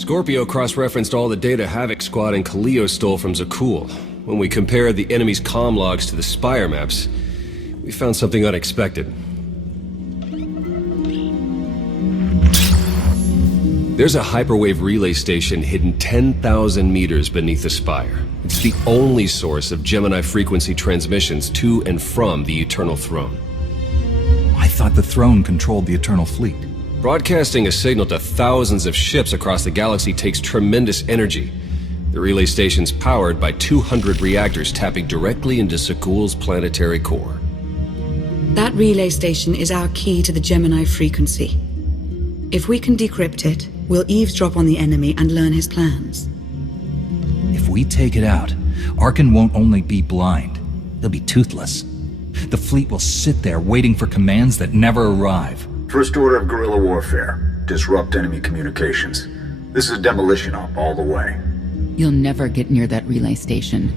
Scorpio cross-referenced all the data Havoc Squad and Kaleo stole from Zakul. When we compared the enemy's comm logs to the Spire maps, we found something unexpected. There's a hyperwave relay station hidden 10,000 meters beneath the Spire. It's the only source of Gemini Frequency transmissions to and from the Eternal Throne. I thought the Throne controlled the Eternal Fleet. Broadcasting a signal to thousands of ships across the galaxy takes tremendous energy. The relay station's powered by 200 reactors tapping directly into Zakul's planetary core. That relay station is our key to the Gemini Frequency. If we can decrypt it, we'll eavesdrop on the enemy and learn his plans. If we take it out, Arcann won't only be blind, he'll be toothless. The fleet will sit there waiting for commands that never arrive. First order of guerrilla warfare. Disrupt enemy communications. This is a demolition op all the way. You'll never get near that relay station.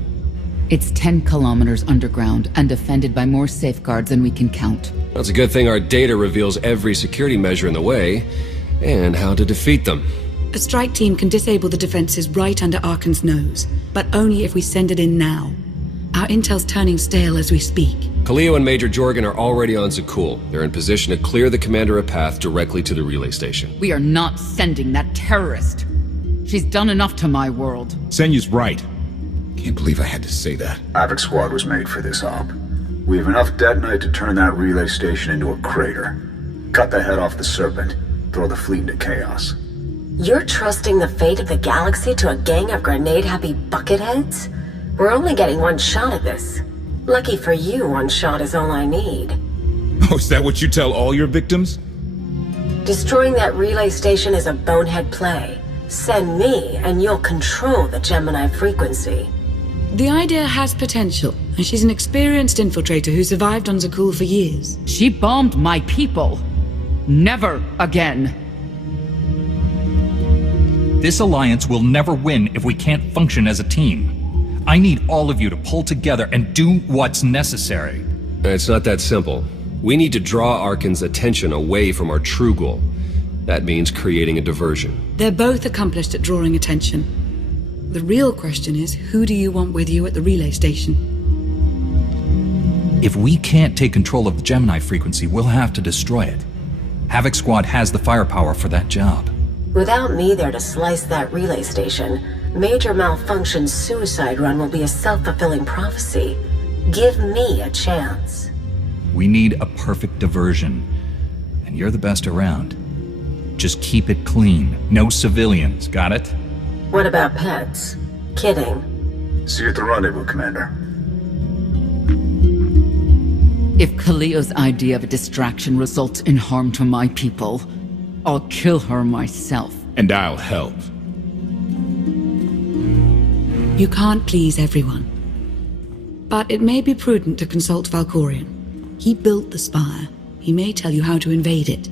It's 10 kilometers underground and defended by more safeguards than we can count. That's a good thing our data reveals every security measure in the way, and how to defeat them. A strike team can disable the defenses right under Arcann's nose, but only if we send it in now. Our intel's turning stale as we speak. Kaleo and Major Jorgen are already on Zakul. They're in position to clear the commander a path directly to the relay station. We are not sending that terrorist. She's done enough to my world. Senyu's right. Can't believe I had to say that. Havoc Squad was made for this op. We have enough detonite to turn that relay station into a crater. Cut the head off the Serpent. Throw the fleet into chaos. You're trusting the fate of the galaxy to a gang of grenade-happy bucketheads? We're only getting one shot at this. Lucky for you, one shot is all I need. Oh, is that what you tell all your victims? Destroying that relay station is a bonehead play. Send me, and you'll control the Gemini Frequency. The idea has potential, and she's an experienced infiltrator who survived on Zakul for years. She bombed my people. Never again. This alliance will never win if we can't function as a team. I need all of you to pull together and do what's necessary. It's not that simple. We need to draw Arcann's attention away from our true goal. That means creating a diversion. They're both accomplished at drawing attention. The real question is, who do you want with you at the relay station? If we can't take control of the Gemini Frequency, we'll have to destroy it. Havoc Squad has the firepower for that job. Without me there to slice that relay station, Major Malfunction's suicide run will be a self-fulfilling prophecy. Give me a chance. We need a perfect diversion, and you're the best around. Just keep it clean. No civilians, got it? What about pets? Kidding. See you at the rendezvous, Commander. If Kaleo's idea of a distraction results in harm to my people, I'll kill her myself. And I'll help. You can't please everyone. But it may be prudent to consult Valkorion. He built the Spire. He may tell you how to invade it.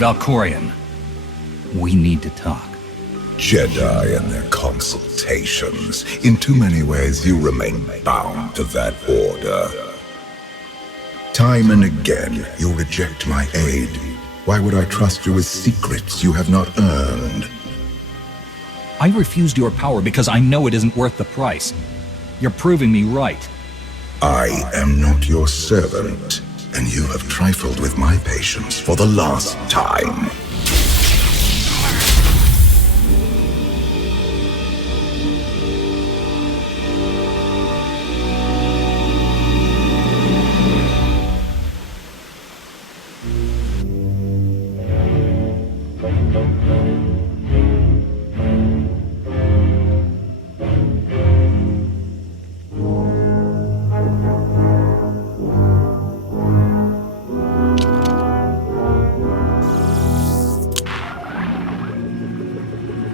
Valkorion, we need to talk. Jedi and their consultations. In too many ways, you remain bound to that order. Time and again, you reject my aid. Why would I trust you with secrets you have not earned? I refused your power because I know it isn't worth the price. You're proving me right. I am not your servant, and you have trifled with my patience for the last time.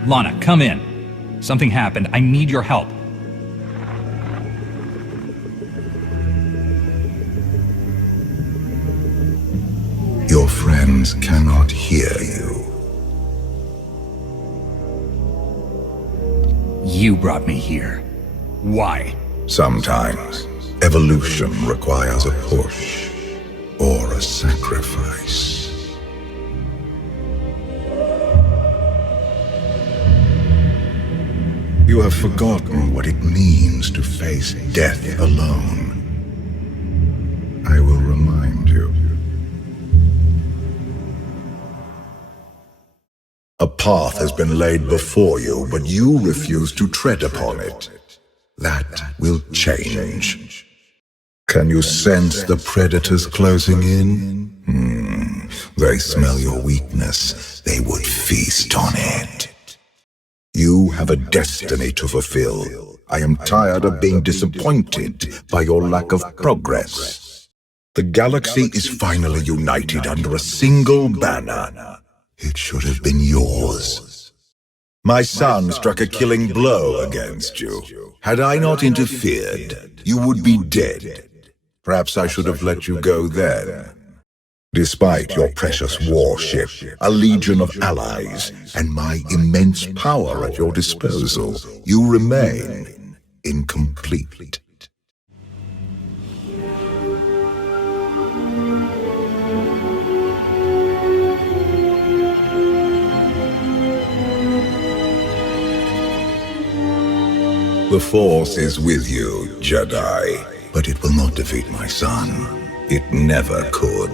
Lana, come in. Something happened. I need your help. Your friends cannot hear you. You brought me here. Why? Sometimes, evolution requires a push or a sacrifice. You have forgotten what it means to face death alone. I will remind you. A path has been laid before you, but you refuse to tread upon it. That will change. Can you sense the predators closing in? They smell your weakness. They would feast on it. You have a destiny to fulfill. I am tired of being disappointed by your lack of progress. The galaxy is finally united under a single banner. It should have been yours. My son struck a killing blow against you. Had I not interfered, you would be dead. Perhaps I should have let you go then. Despite your precious warship, a legion of allies, and my immense power at your disposal, you remain incomplete. The Force is with you, Jedi, but it will not defeat my son. It never could.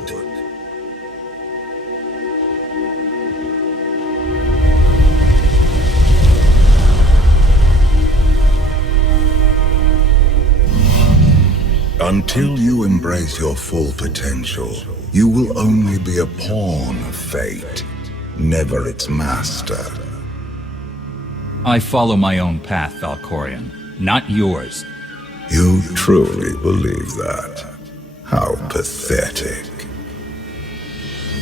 Until you embrace your full potential, you will only be a pawn of fate, never its master. I follow my own path, Valkorion, not yours. You truly believe that? How pathetic.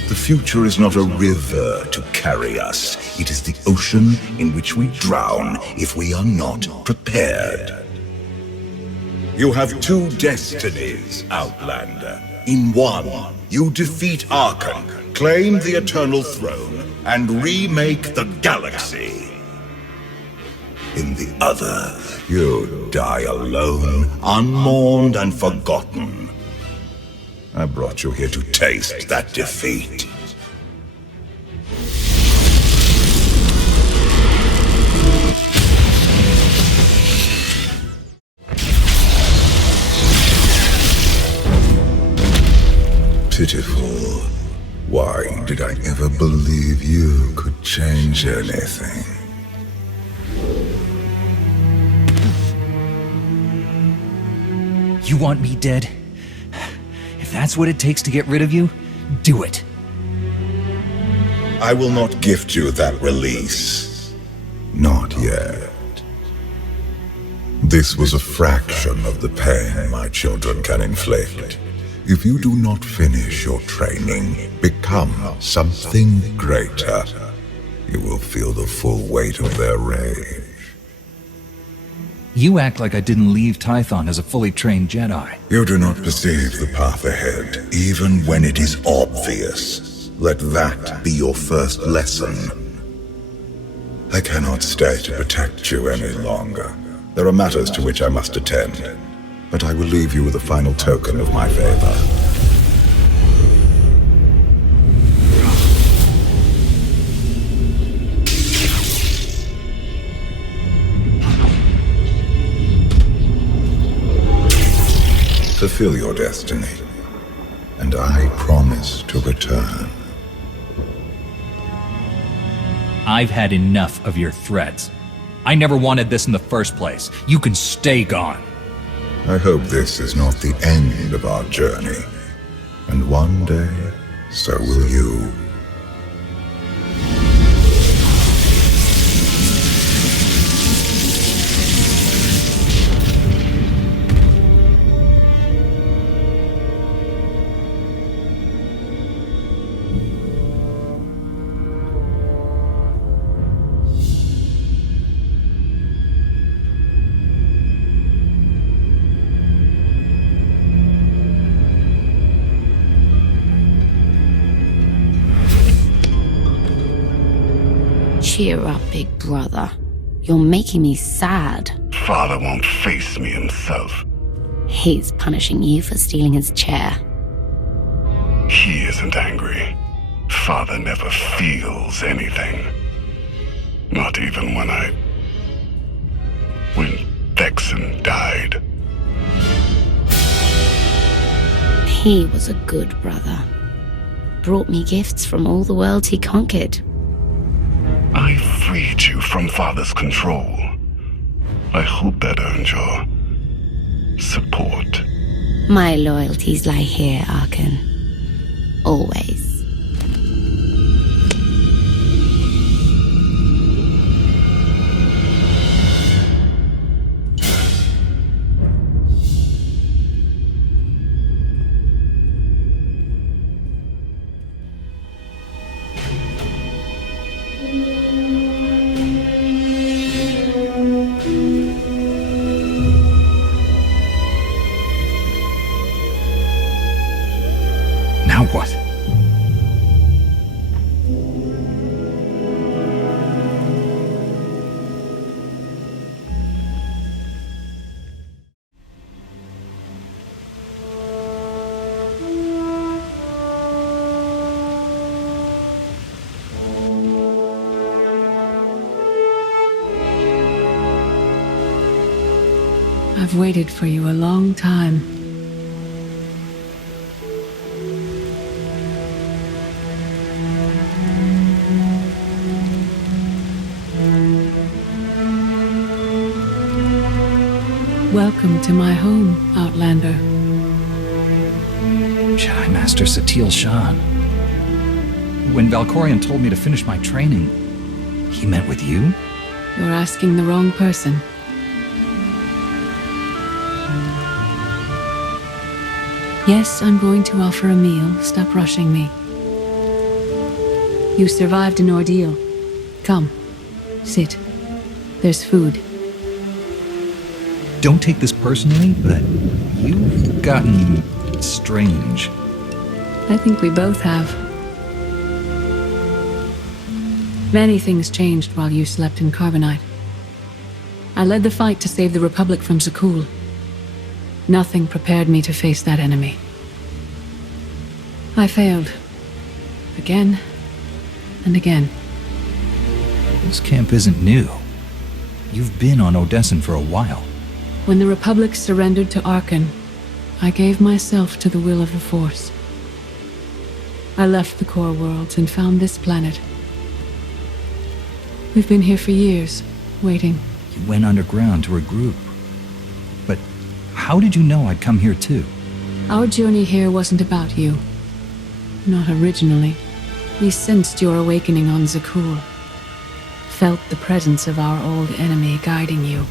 The future is not a river to carry us. It is the ocean in which we drown if we are not prepared. You have two destinies, Outlander. In one, you defeat Arcann, claim the Eternal Throne, and remake the galaxy. In the other, you die alone, unmourned and forgotten. I brought you here to taste that defeat. Pitiful. Why did I ever believe you could change anything? You want me dead? If that's what it takes to get rid of you, do it. I will not gift you that release. Not yet. This was a fraction of the pain my children can inflict. If you do not finish your training, become something greater, you will feel the full weight of their rage. You act like I didn't leave Tython as a fully trained Jedi. You do not perceive the path ahead, even when it is obvious. Let that be your first lesson. I cannot stay to protect you any longer. There are matters to which I must attend, but I will leave you with a final token of my favor. Fulfill your destiny, and I promise to return. I've had enough of your threats. I never wanted this in the first place. You can stay gone. I hope this is not the end of our journey, and one day, so will you. Cheer up, big brother. You're making me sad. Father won't face me himself. He's punishing you for stealing his chair. He isn't angry. Father never feels anything. Not even when Vexen died. He was a good brother. Brought me gifts from all the worlds he conquered. I freed you from Father's control. I hope that earned your support. My loyalties lie here, Arcann. Always. Now what? I've waited for you a long time. Welcome to my home, Outlander. Jedi Master Satil Shan. When Valkorion told me to finish my training, he met with you? You're asking the wrong person. Yes, I'm going to offer a meal. Stop rushing me. You survived an ordeal. Come, sit. There's food. Don't take this personally, but you've gotten strange. I think we both have. Many things changed while you slept in Carbonite. I led the fight to save the Republic from Zakul. Nothing prepared me to face that enemy. I failed. Again and again. This camp isn't new. You've been on Odessen for a while. When the Republic surrendered to Arcann, I gave myself to the will of the Force. I left the core worlds and found this planet. We've been here for years, waiting. You went underground to regroup. But how did you know I'd come here too? Our journey here wasn't about you. Not originally. We sensed your awakening on Zakul. Felt the presence of our old enemy guiding you.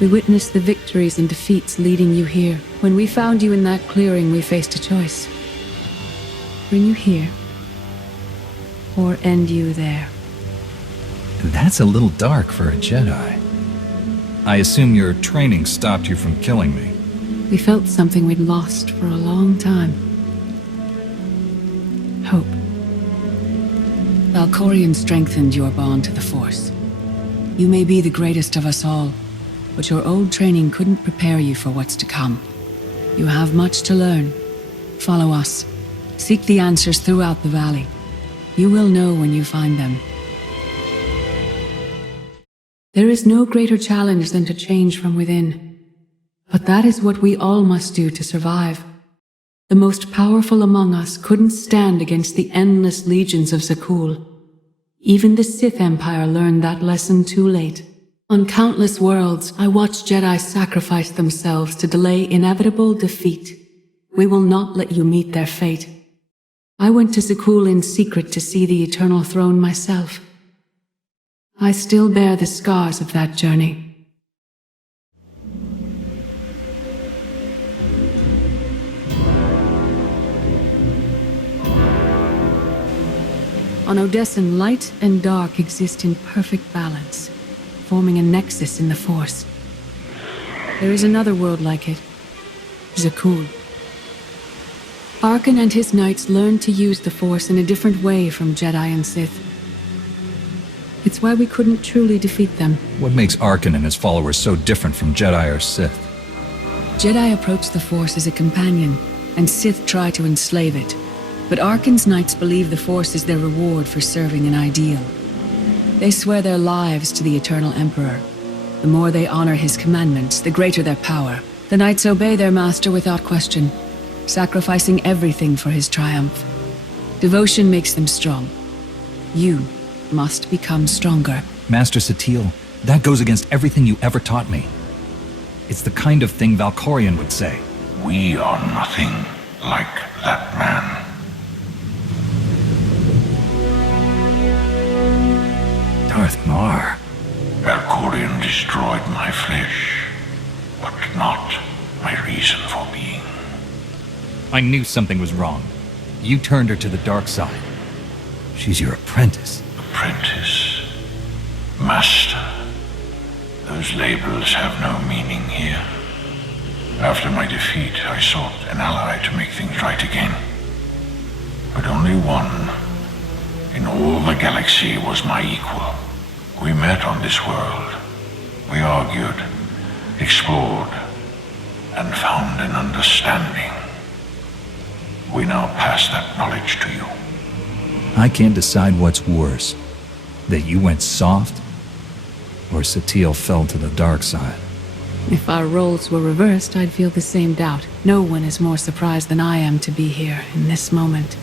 We witnessed the victories and defeats leading you here. When we found you in that clearing, we faced a choice. Bring you here, or end you there. That's a little dark for a Jedi. I assume your training stopped you from killing me. We felt something we'd lost for a long time. Hope. Valkorion strengthened your bond to the Force. You may be the greatest of us all, but your old training couldn't prepare you for what's to come. You have much to learn. Follow us. Seek the answers throughout the valley. You will know when you find them. There is no greater challenge than to change from within. But that is what we all must do to survive. The most powerful among us couldn't stand against the endless legions of Zakul. Even the Sith Empire learned that lesson too late. On countless worlds, I watched Jedi sacrifice themselves to delay inevitable defeat. We will not let you meet their fate. I went to Zakul in secret to see the Eternal Throne myself. I still bear the scars of that journey. On Odessen, light and dark exist in perfect balance, forming a nexus in the Force. There is another world like it, Zakul. Arcann and his knights learned to use the Force in a different way from Jedi and Sith. It's why we couldn't truly defeat them. What makes Arcann and his followers so different from Jedi or Sith? Jedi approach the Force as a companion, and Sith try to enslave it. But Arcann's knights believe the Force is their reward for serving an ideal. They swear their lives to the Eternal Emperor. The more they honor his commandments, the greater their power. The knights obey their master without question, sacrificing everything for his triumph. Devotion makes them strong. You must become stronger. Master SWTOR, that goes against everything you ever taught me. It's the kind of thing Valkorion would say. We are nothing like that man. Darth Mar. Valkorion destroyed my flesh, but not my reason for being. I knew something was wrong. You turned her to the dark side. She's your apprentice. Apprentice. Master. Those labels have no meaning here. After my defeat, I sought an ally to make things right again. But only one in all the galaxy was my equal. We met on this world. We argued, explored, and found an understanding. We now pass that knowledge to you. I can't decide what's worse. That you went soft, or SWTOR fell to the dark side. If our roles were reversed, I'd feel the same doubt. No one is more surprised than I am to be here in this moment.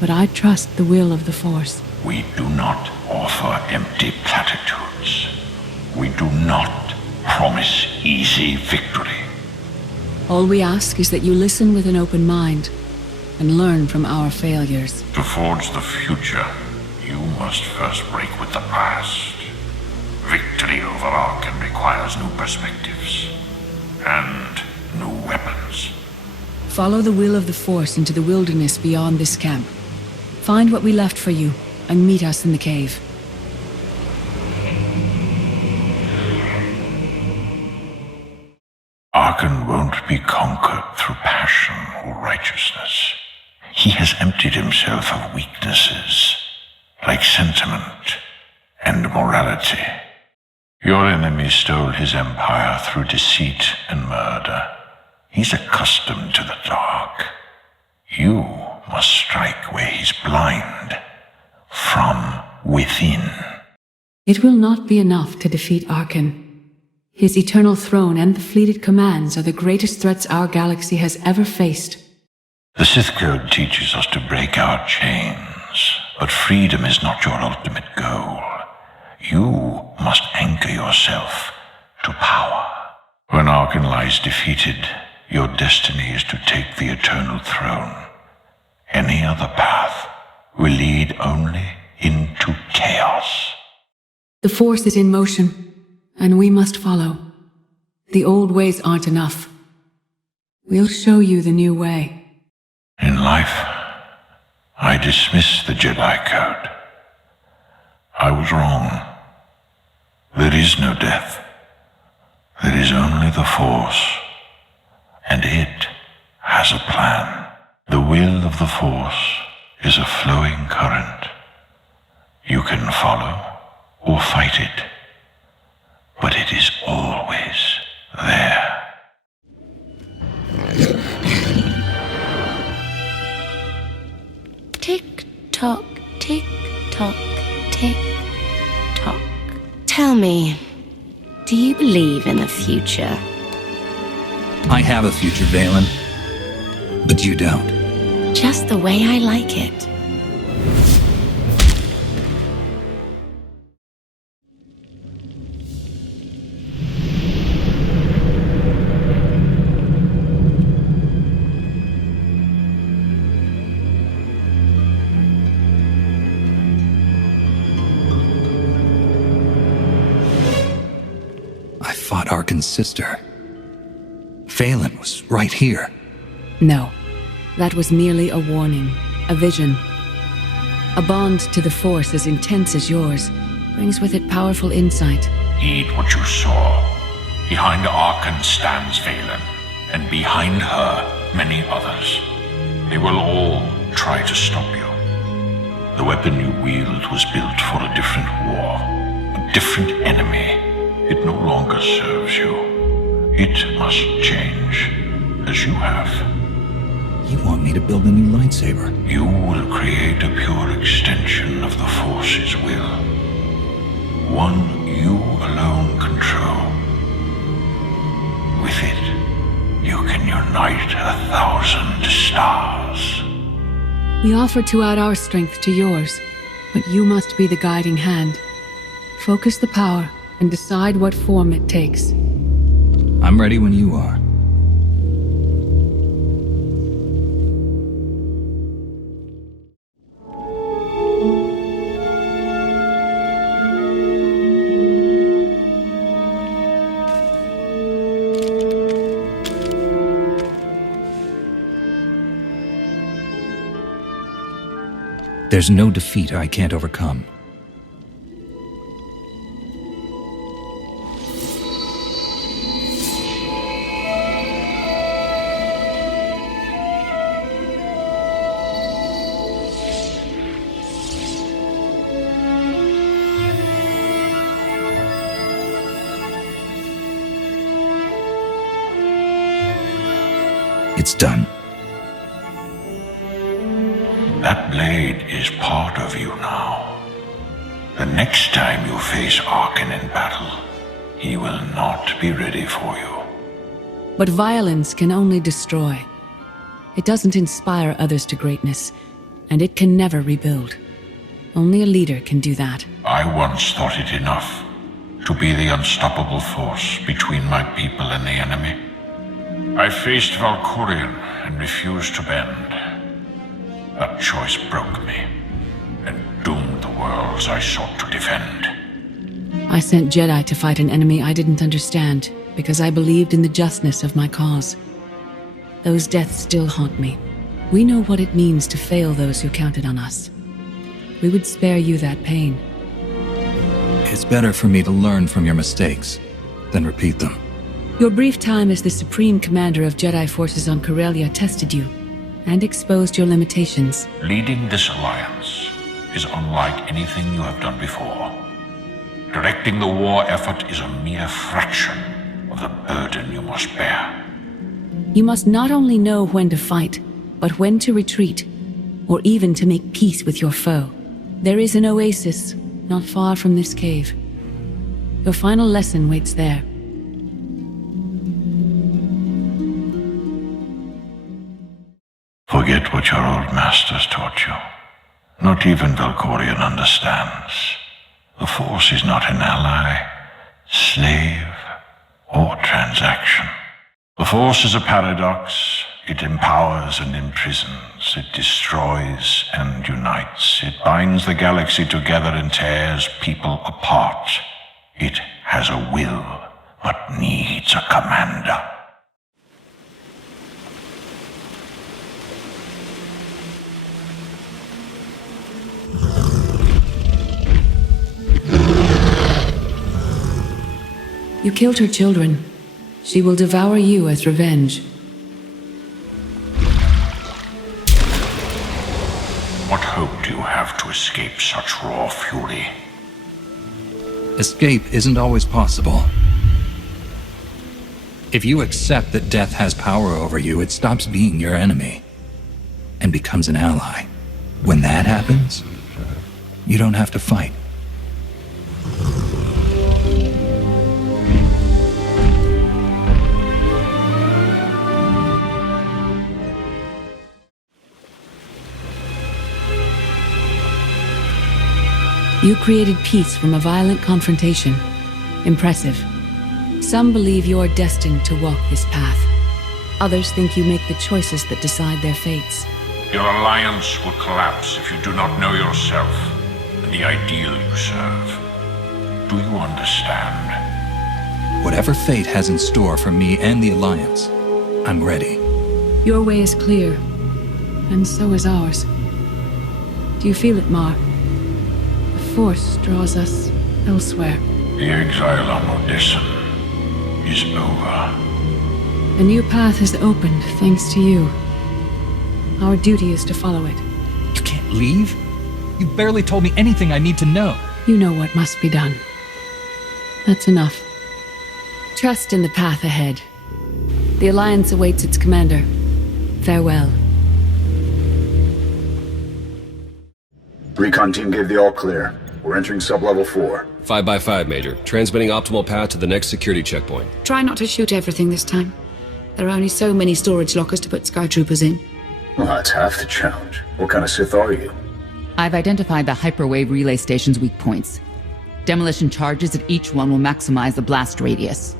But I trust the will of the Force. We do not offer empty platitudes. We do not promise easy victory. All we ask is that you listen with an open mind and learn from our failures. To forge the future, you must first break with the past. Victory over Arcann requires new perspectives and new weapons. Follow the will of the Force into the wilderness beyond this camp. Find what we left for you and meet us in the cave. Arcann won't be conquered through passion or righteousness. He has emptied himself of weaknesses, like sentiment and morality. Your enemy stole his empire through deceit and murder. He's accustomed to the dark. You must strike where he's blind, from within. It will not be enough to defeat Arcann. His eternal throne and the fleeted commands are the greatest threats our galaxy has ever faced. The Sith Code teaches us to break our chains, but freedom is not your ultimate goal. You must anchor yourself to power. When Arcann lies defeated, your destiny is to take the eternal throne. Any other path will lead only into chaos. The Force is in motion, and we must follow. The old ways aren't enough. We'll show you the new way. In life, I dismiss the Jedi Code. I was wrong. There is no death. There is only the Force, and it has a plan. The will of the Force is a flowing current. You can follow or fight it, but it is always there. Tick-tock, tick-tock, tick-tock. Tell me, do you believe in the future? I have a future, Valen. But you don't. Just the way I like it. I fought Arkann's sister. Valen was right here. No, that was merely a warning, a vision. A bond to the Force as intense as yours brings with it powerful insight. Heed what you saw. Behind Arcann stands Valen, and behind her, many others. They will all try to stop you. The weapon you wield was built for a different war, a different enemy. It no longer serves you. It must change, as you have. You want me to build a new lightsaber? You will create a pure extension of the Force's will. One you alone control. With it, you can unite 1,000 stars. We offer to add our strength to yours, but you must be the guiding hand. Focus the power and decide what form it takes. I'm ready when you are. There's no defeat I can't overcome. It's done. That blade is part of you now. The next time you face Arcann in battle, he will not be ready for you. But violence can only destroy. It doesn't inspire others to greatness, and it can never rebuild. Only a leader can do that. I once thought it enough to be the unstoppable force between my people and the enemy. I faced Valkyrian and refused to bend. That choice broke me and doomed the worlds I sought to defend. I sent Jedi to fight an enemy I didn't understand because I believed in the justness of my cause. Those deaths still haunt me. We know what it means to fail those who counted on us. We would spare you that pain. It's better for me to learn from your mistakes than repeat them. Your brief time as the Supreme Commander of Jedi forces on Corellia tested you and exposed your limitations. Leading this alliance is unlike anything you have done before. Directing the war effort is a mere fraction of the burden you must bear. You must not only know when to fight, but when to retreat, or even to make peace with your foe. There is an oasis not far from this cave. Your final lesson waits there. Forget what your old masters taught you. Not even Valkyrian understands. The Force is not an ally, slave, or transaction. The Force is a paradox. It empowers and imprisons. It destroys and unites. It binds the galaxy together and tears people apart. It has a will, but needs a commander. You killed her children. She will devour you as revenge. What hope do you have to escape such raw fury? Escape isn't always possible. If you accept that death has power over you, it stops being your enemy and becomes an ally. When that happens, you don't have to fight. You created peace from a violent confrontation. Impressive. Some believe you're destined to walk this path. Others think you make the choices that decide their fates. Your alliance will collapse if you do not know yourself and the ideal you serve. Do you understand? Whatever fate has in store for me and the Alliance, I'm ready. Your way is clear, and so is ours. Do you feel it, Mar? The Force draws us elsewhere. The exile on Odessen is over. A new path has opened thanks to you. Our duty is to follow it. You can't leave? You've barely told me anything I need to know. You know what must be done. That's enough. Trust in the path ahead. The Alliance awaits its commander. Farewell. Recon team gave the all clear. We're entering sub-level 4. 5x5, Major. Transmitting optimal path to the next security checkpoint. Try not to shoot everything this time. There are only so many storage lockers to put Sky Troopers in. Well, that's half the challenge. What kind of Sith are you? I've identified the hyperwave relay station's weak points. Demolition charges at each one will maximize the blast radius.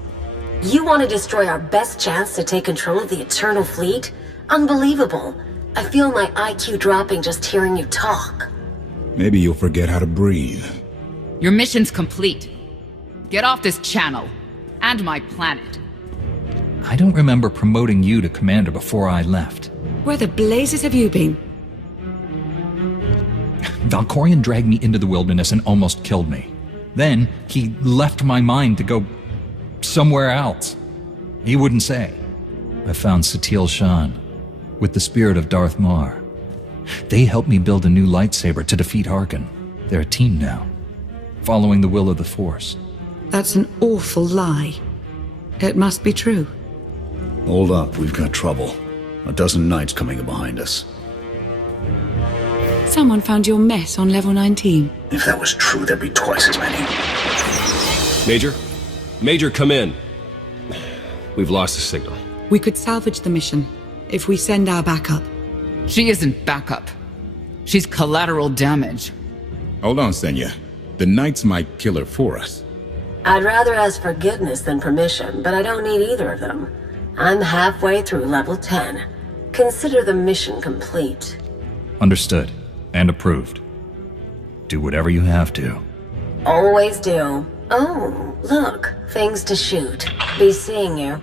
You want to destroy our best chance to take control of the Eternal Fleet? Unbelievable. I feel my IQ dropping just hearing you talk. Maybe you'll forget how to breathe. Your mission's complete. Get off this channel. And my planet. I don't remember promoting you to commander before I left. Where the blazes have you been? Valkorion dragged me into the wilderness and almost killed me. Then, he left my mind to go somewhere else. He wouldn't say. I found Satil Shan, with the spirit of Darth Mar. They helped me build a new lightsaber to defeat Arcann. They're a team now, following the will of the Force. That's an awful lie. It must be true. Hold up, we've got trouble. A dozen knights coming in behind us. Someone found your mess on level 19. If that was true, there'd be twice as many. Major? Major, come in. We've lost the signal. We could salvage the mission if we send our backup. She isn't backup. She's collateral damage. Hold on, Senya. The Knights might kill her for us. I'd rather ask forgiveness than permission, but I don't need either of them. I'm halfway through level 10. Consider the mission complete. Understood. And approved. Do whatever you have to. Always do. Oh, look. Things to shoot. Be seeing you.